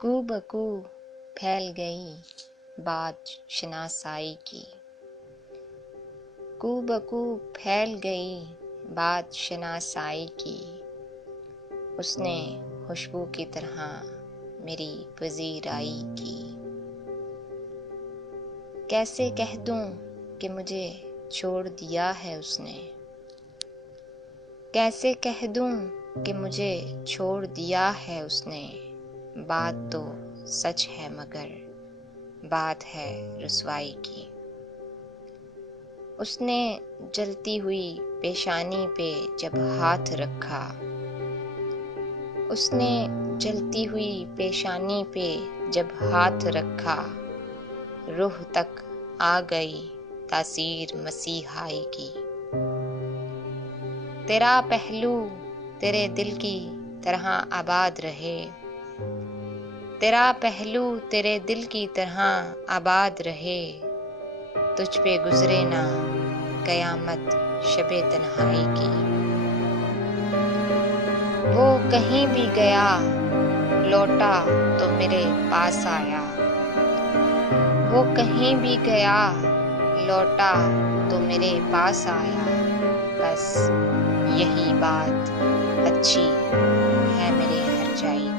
कू बकू फैल गई बात शनासाई की। कू बकू फैल गई बात शनासाई की। उसने खुशबू की तरह मेरी पजीराई की। कैसे कह दूं कि मुझे छोड़ दिया है उसने। कैसे कह दूं कि मुझे छोड़ दिया है उसने। बात तो सच है मगर बात है रुसवाई की। उसने जलती हुई पेशानी पे जब हाथ रखा। उसने जलती हुई पेशानी पे जब हाथ रखा। रूह तक आ गई तासीर मसीहाई की। तेरा पहलू तेरे दिल की तरह आबाद रहे। तेरा पहलू तेरे दिल की तरह आबाद रहे। तुझ पे गुजरे ना कयामत शबे तन्हाई की। वो कहीं भी गया लौटा तो मेरे पास आया। वो कहीं भी गया लौटा तो मेरे पास आया। बस यही बात अच्छी है मेरे हर जाई।